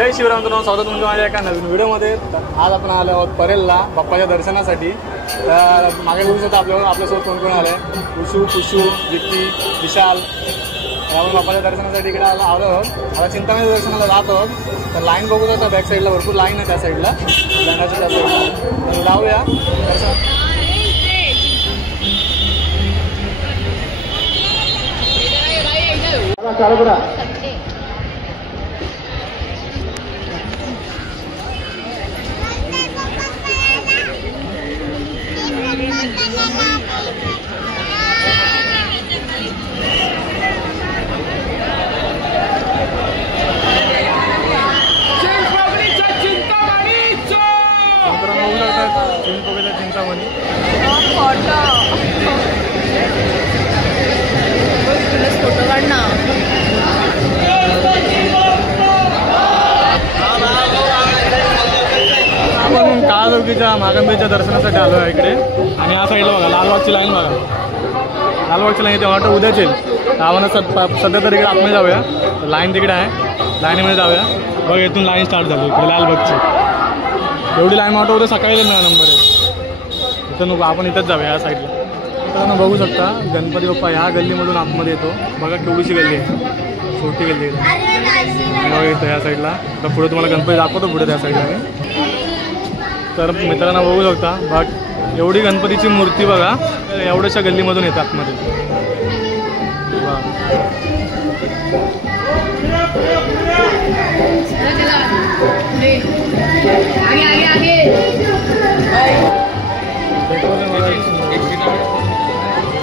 जय शिवराम मित्रांनो, स्वागत तुमचं माझ्या एका नवीन व्हिडिओमध्ये. आज आपण आलो आहोत परेलला बाप्पाच्या दर्शनासाठी. तर मागे बघू शकतो आपल्यासोबत कोण कोण आलं आहे. पुशू, विक्की, विशाल. आपण बाप्पाच्या दर्शनासाठी इकडे आलो आहोत. आता चिंतामणी दर्शनाला जात आहोत. तर लाईन बघू शकता, बॅक साईडला भरपूर लाईन आहे त्या साईडला, लग्नाच्या त्या साईडला. तर जाऊया दर्शन. चालू करा. चिंतामणी फोटो काढ ना. आपण काळाचौकीच्या महागंबेच्या दर्शनासाठी आलो आहे इकडे. आणि या साईडला बघा लालबागची लाईन बघा. लालबागची लाईन इथे वाटतं उद्याच येईल. आपण सध्या तर इकडे आतमध्ये जाऊया. लाईन तिकडे आहे, लाईनीमध्ये जाऊया. बघ इथून लाईन स्टार्ट झाली इकडे लालबागची. एवढी लाईन वाटतं उद्या सकाळी येईल ना नंबर आहे. इथं नको, आपण इथंच जाऊया या साईडला. तर बघू शकता गणपती बाप्पा ह्या गल्लीमधून आतमध्ये येतो. बघा केवढीशी गल्ली आहे, छोटी गल्ली आहे. बघा येतं ह्या साईडला. तर पुढे तुम्हाला गणपती दाखवतो पुढे त्या साईडला. तर मित्रांनो बघू शकता, बघ एवढी गणपतीची मूर्ती बघा एवढ्याशा गल्लीमधून येतात आतमध्ये.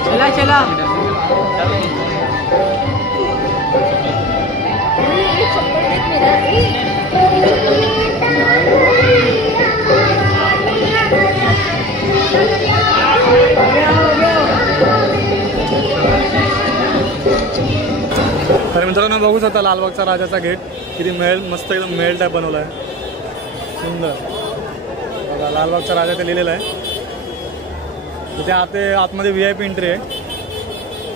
चला चला. तर मित्रांनो बघू शकता लालबागचा राजाचा गेट किती महल, मस्त एकदम महल टाईप बनवला आहे, सुंदर. बघा लालबागचा राजा ते लिहिलेलं आहे तिथे. आतमध्ये VIP एंट्री आहे.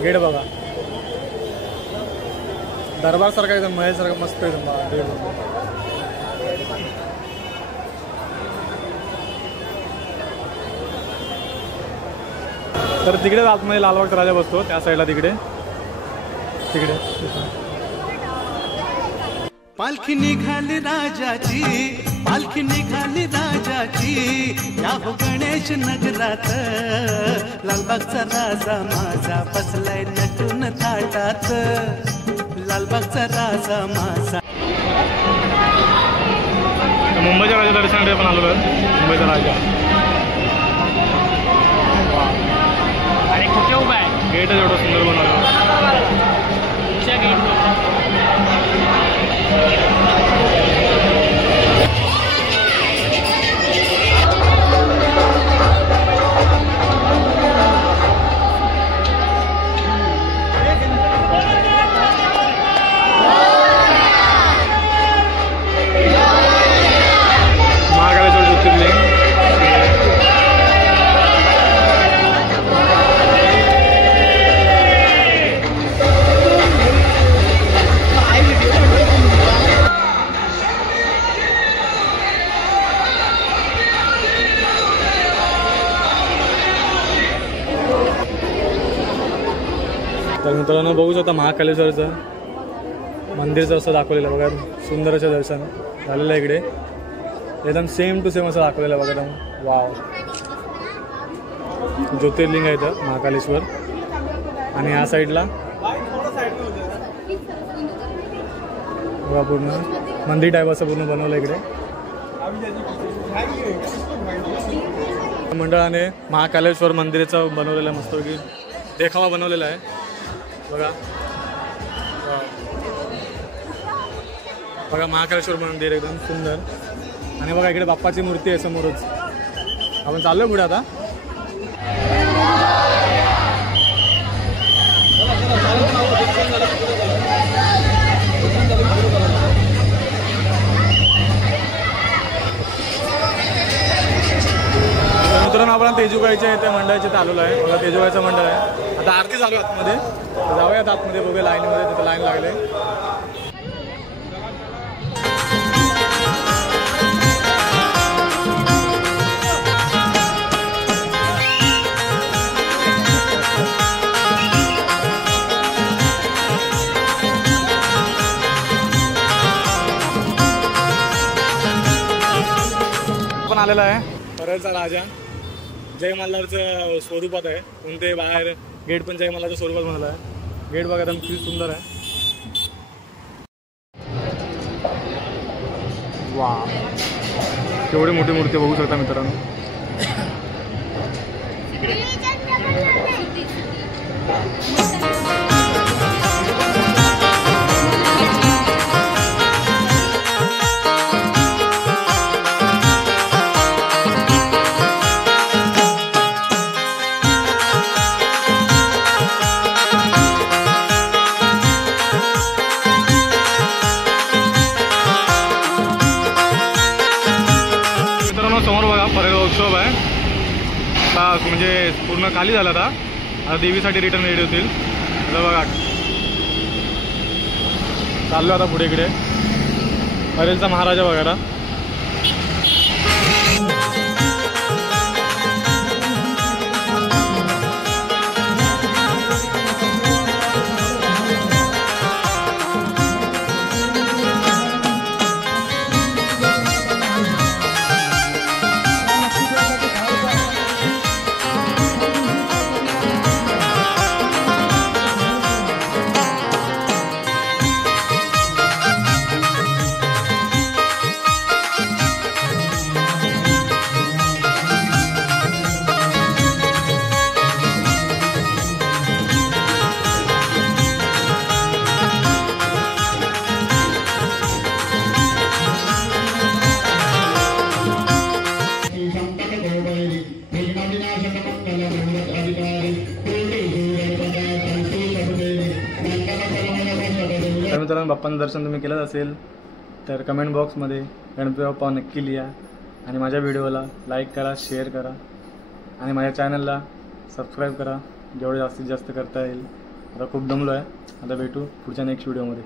गेट बघा दरबार सारखा एकदम महल सारखा मस्त एकदम बघा गेट. तर तिकडे आतमध्ये लालबागचा राजा बसतो त्या साईडला. तिकडे पालखी निघाली राजाची, पालखी निघाली राजाची, या हो गणेश नगरात. लालबागचा राजा माझा बसलाय नटून थाटात. लालबागचा राजा माझा. मुंबईच्या राजा दर्शनाकडे पण आलो आहे. मुंबईचा राजा अरे कुठे उभा आहे. गेट एवढं सुंदर बनवलं. तर मित्रांनो बघू शकता महाकालेश्वरचं मंदिरचं असं दाखवलेलं बघा. सुंदर असं दर्शन झालेलं आहे इकडे. एकदम सेम टू सेम असं दाखवलेलं बघा एकदम. वाव. ज्योतिर्लिंग आहे इथं महाकालेश्वर. आणि ह्या साईडला बघा पूर्ण मंदिर टाईप असं पूर्ण बनवलं इकडे. मंडळाने महाकालेश्वर मंदिराचं बनवलेलं आहे, मस्तपैकी देखावा बनवलेला आहे बघा. बघा महाकालेश्वर मंदिर एकदम सुंदर. आणि बघा इकडे बाप्पाची मूर्ती आहे समोरच. आपण चाललोय पुढे आता. मित्रांनो आपण तेजूगाईच्या इथे मंडळाच्या इथे आलेलो आहे. बघा तेजूगाईचं मंडळ आहे. आता आरती चालू आहे आतमध्ये. जाऊयात आतमध्ये बघूया लाईनमध्ये. तिथे लाईन लागले. आलेला आहे परळचा राजा. जय मल्हारचं स्वरूपात आहे. कोणते बाहेर गेट पण जय मल्हारच्या स्वरूपात बनवलं आहे. गेट बघा एकदम किती सुंदर आहे. वा केवढी मोठी मूर्ती बघू शकता मित्रांनो. समोर बघा परळ उत्सव आहे. आता म्हणजे पूर्ण खाली झाला आता देवीसाठी रिटर्न रेडी होतील. आता बघा चाललो आता पुढे इकडे परळचा महाराजा वगैरे. तर मित्रांनो बाप्पांचं दर्शन तुम्ही केलं असेल तर कमेंट बॉक्समध्ये गणपती बाप्पा नक्की लिहा आणि माझ्या व्हिडिओला लाईक करा, शेअर करा आणि माझ्या चॅनलला सबस्क्राईब करा जेवढे जास्तीत जास्त करता येईल. आता खूप दमलो आहे. आता भेटू पुढच्या नेक्स्ट व्हिडिओमध्ये.